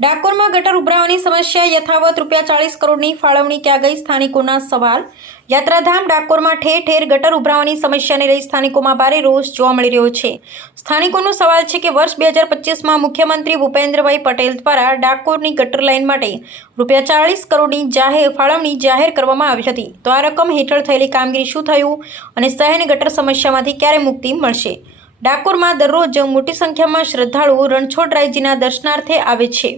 ડાકોરમાં ગટર ઉભરાવાની સમસ્યા યથાવત ₹40 કરોડની ફાળવણી ક્યાં ગઈ? સ્થાનિકોના સવાલ। યાત્રાધામ ડાકોરમાં ઠેર ઠેર ગટર ઉભરાવાની સમસ્યાને લઈ સ્થાનિકોમાં ભારે રોષ જોવા મળી રહ્યો છે। સ્થાનિકોનો સવાલ છે કે વર્ષ 2025માં મુખ્યમંત્રી ભૂપેન્દ્રભાઈ પટેલ દ્વારા ડાકોરની ગટર લાઇન માટે ₹40 કરોડની ફાળવણી જાહેર કરવામાં આવી હતી। તો આ રકમ હેઠળ થયેલી કામગીરી શું થયું અને શહેરને ગટર સમસ્યામાંથી ક્યારે મુક્તિ મળશે? ડાકોરમાં દરરોજ મોટી સંખ્યામાં શ્રદ્ધાળુઓ રણછોડરાયજીના દર્શનાર્થે આવે છે।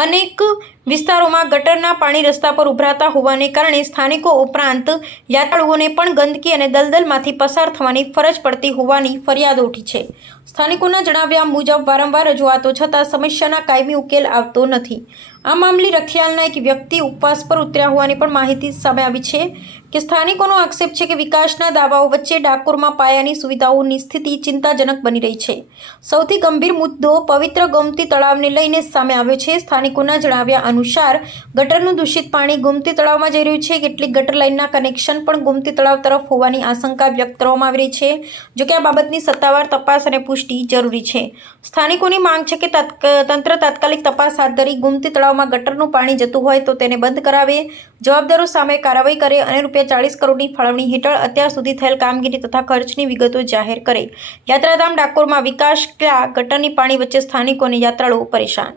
અનેક વિસ્તારોમાં ગટરના પાણી રસ્તા પર ઉભરાતા હોવાને કારણે સ્થાનિકો ઉપરાંત યાત્રાળુઓને પણ ગંદકી અને દલદલમાંથી પસાર થવાની ફરજ પડતી હોવાની ફરિયાદો ઉઠી છે। સ્થાનિકોના જણાવ્યા મુજબ વારંવાર રજૂઆતો છતાં સમસ્યાના કાયમી ઉકેલ આવતો નથી। આ મામલે રખિયાલના એક વ્યક્તિ ઉપવાસ પર ઉતર્યા હોવાની પણ માહિતી સામે આવી છે કે સ્થાનિકોનો આક્ષેપ છે કે વિકાસના દાવાઓ વચ્ચે ડાકોરમાં પાયાની સુવિધાઓની સ્થિતિ ચિંતાજનક બની રહી છે। સૌથી ગંભીર મુદ્દો પવિત્ર ગોમતી તળાવને લઈને સામે આવ્યો છે। સ્થાનિકોના જણાવ્યા અનુસાર ગટરનું દૂષિત પાણી ગોમતી તળાવમાં જઈ રહ્યું છે। કેટલીક ગટર લાઇનના કનેક્શન પણ ગોમતી તળાવ તરફ હોવાની આશંકા વ્યક્ત કરવામાં આવી રહી છે। જોકે આ બાબતની સત્તાવાર તપાસ અને પુષ્ટિ જરૂરી છે। સ્થાનિકોની માંગ છે કે તંત્ર તાત્કાલિક તપાસ હાથ ધરી ગોમતી તળાવમાં ગટરનું પાણી જતું હોય તો તેને બંધ કરાવે, જવાબદારો સામે કાર્યવાહી કરે અને ₹40 કરોડની ફાળવણી હેઠળ અત્યાર સુધી થયેલ કામગીરી તથા ખર્ચની વિગતો જાહેર કરે। યાત્રાધામ ડાકોરમાં વિકાસ ક્યાં? ગટરની પાણી વચ્ચે સ્થાનિકો અને યાત્રાળુઓ પરેશાન।